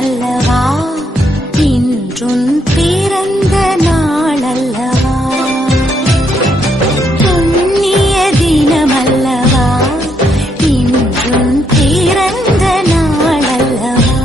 தினமல்லவா இன்றும் பிறந்த நாளல்லவா? புண்ணிய தினமல்லவா? இன்றும் பிறந்த நாளல்லவா?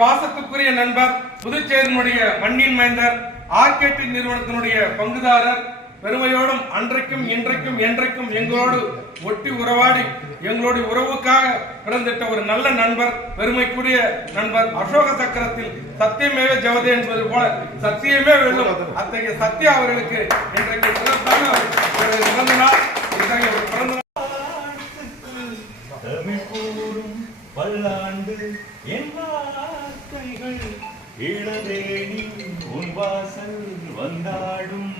பாசத்துக்குரிய நண்பர் புதுச்சேரியினுடைய மண்ணின் மைந்தர் ஆர்கேடி நிறுவனத்தினுடைய பங்குதாரர் பெருமையோடும் அன்றைக்கும் இன்றைக்கும் என்றைக்கும் எங்களோடு ஒட்டி உறவாடி எங்களுடைய உறவுக்காக பிறந்திட்ட ஒரு நல்ல நண்பர் பெருமைக்குரிய நண்பர் அசோக சக்கரத்தில் சத்தியமேவ ஜெவதே என்பது போல சத்தியமே வெல்லும் அத்தகைய சத்யா அவர்களுக்கு இன்றைக்கு சிறப்பான பிறந்த நாள் இத்தகைய ஒரு பிறந்த நாள் தமிழ் கூறும் பல்லாண்டு என் வார்த்தைகள் இளவேணி உன் வாசல் வந்தாடும்.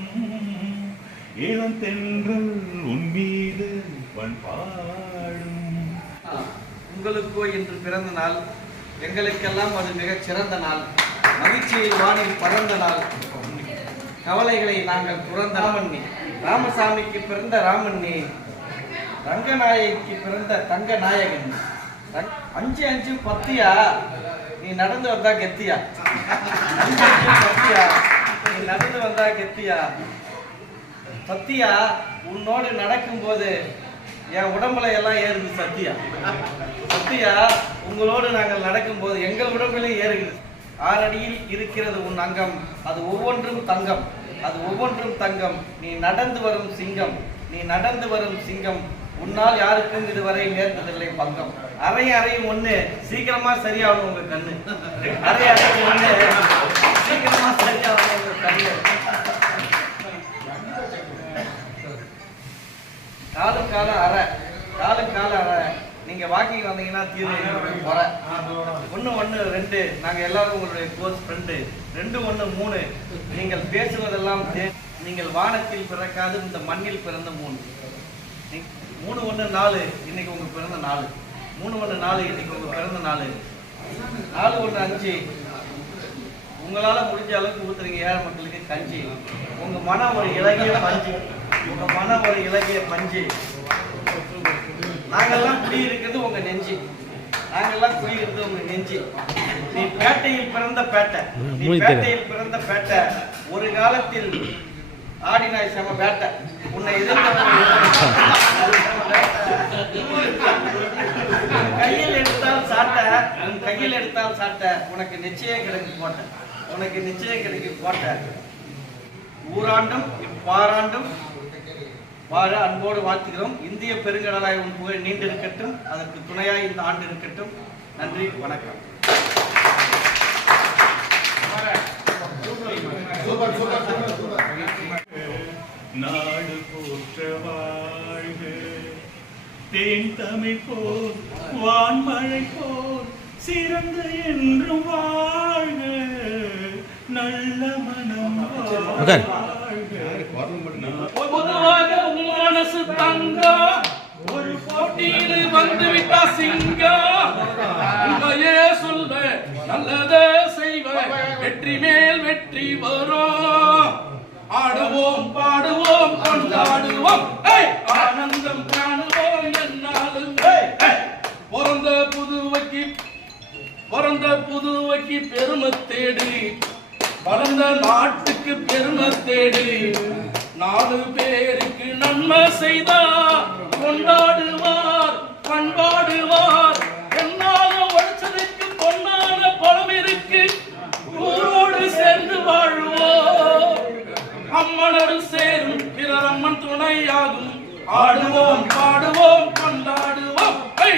இளம் தென்றல் உன் மீது பண்பாடும் உங்களுக்கோ இன்று பிறந்த நாள். எங்களுக்கெல்லாம் அது மிகச் சிறந்த நாள். மகிழ்ச்சியில் வானில் பறந்த நாள். கவலைகளை நாங்கள் துறந்த ராமண்ணி. ராமசாமிக்கு பிறந்த ராமண்ணி. ரங்கநாயகிக்கு பிறந்த தங்க நாயகன். அஞ்சு அஞ்சு பத்தியா? நீ நடந்து வந்தா கெத்தியா? நீ நடந்து வந்தா கெத்தியா? சத்தியா உன்னோடு நடக்கும்போது என் உடம்புல எல்லாம் ஏறுது சத்தியா. சத்தியா உங்களோடு நாங்கள் நடக்கும் போது எங்கள் உடம்பிலும் ஏறுகிறது. ஆறடியில் இருக்கிறது உன் அங்கம் அது ஒவ்வொன்றும் தங்கம். அது ஒவ்வொன்றும் தங்கம். நீ நடந்து வரும் சிங்கம். நீ நடந்து வரும் சிங்கம். உன்னால் யாருக்கும் இதுவரை நேர்ந்ததில்லை பங்கம். அரை அறையும் ஒண்ணு. சீக்கிரமா சரியாகும் உங்க கண்ணு. அரை அறையும் ஒண்ணு. சீக்கிரமா சரியாகணும் உங்க கண்ணு. காலு கால அரை காலு கால அரை நீங்க வாக்கிங் வந்தீங்கன்னா தீர்வு குறை ஒன்று ஒன்று ரெண்டு. நாங்கள் எல்லாரும் உங்களுடைய க்ளோஸ் ஃப்ரெண்டு ரெண்டு ஒன்று மூணு. நீங்கள் பேசுவதெல்லாம் நீங்கள் வானத்தில் பிறக்காது இந்த மண்ணில் பிறந்த மூணு. மூணு ஒன்று நாலு. இன்னைக்கு உங்க பிறந்த நாலு. மூணு ஒன்று நாலு இன்னைக்கு உங்க பிறந்த நாலு நாலு ஒன்று அஞ்சு. உங்களால முடிஞ்ச அளவுக்கு ஊத்துறீங்க ஏழை மக்களுக்கு கஞ்சி. உங்க மனம் ஒரு இலகிய பஞ்சு. உங்க மனம் ஒரு இலகிய பஞ்சு. நாங்கெல்லாம் குடியிருக்கிறது உங்க நெஞ்சு. நாங்கெல்லாம் குடியிருக்கிறது உங்க நெஞ்சு. நீ பேட்டையில் பிறந்த பேட்டை. நீ பேட்டையில் பிறந்த பேட்டை. ஒரு காலத்தில் ஆடினாய் செம பேட்டை. உன்னை எதிர்த்தவங்க கையில் எடுத்தால் சாட்ட உன் கையில் எடுத்தால் சாட்ட உனக்கு நிச்சயம் கிடைக்கு போட்ட. உனக்கு நிச்சயம் கிடைக்கு போட்ட. ஊராண்டும் பாராண்டும் வாழ அன்போடு வாழ்த்துகிறோம். இந்திய பெருங்கடலாய் உன் புகழ் நீண்டிருக்கட்டும் அதற்கு துணையாய் இந்த ஆண்டு இருக்கட்டும். நன்றி வணக்கம். நாடு போற்ற வாழ்க. தேன் தமிழ் போல் வான்மழை போல் சிறந்த என்றும் வாழ்க நல்ல மனம் பொதுவாக உன் மனசு தங்கம் ஒரு போட்டியில் வந்து விட்டா சிங்கம் உண்மையே சொல்வ நல்லதே செய்வ வெற்றி மேல் வெற்றி வரும். ஆடுவோம் பாடுவோம் கொண்டாடுவோம். நாட்டுக்கு பெருமை தேடி. நாலு பேருக்கு நன்மை செய்தா கொண்டாடுவார் பண்பாடுவார். என்னால உழைச்சதுக்கு பொன்னான பழம் இருக்கு. ஊரோடு சேர்ந்து வாழ்வோம். அம்மனோடு சேரும் பிறர் அம்மன் துணையாகும். ஆடுவோம் பாடுவோம் கொண்டாடுவோம். ஐ!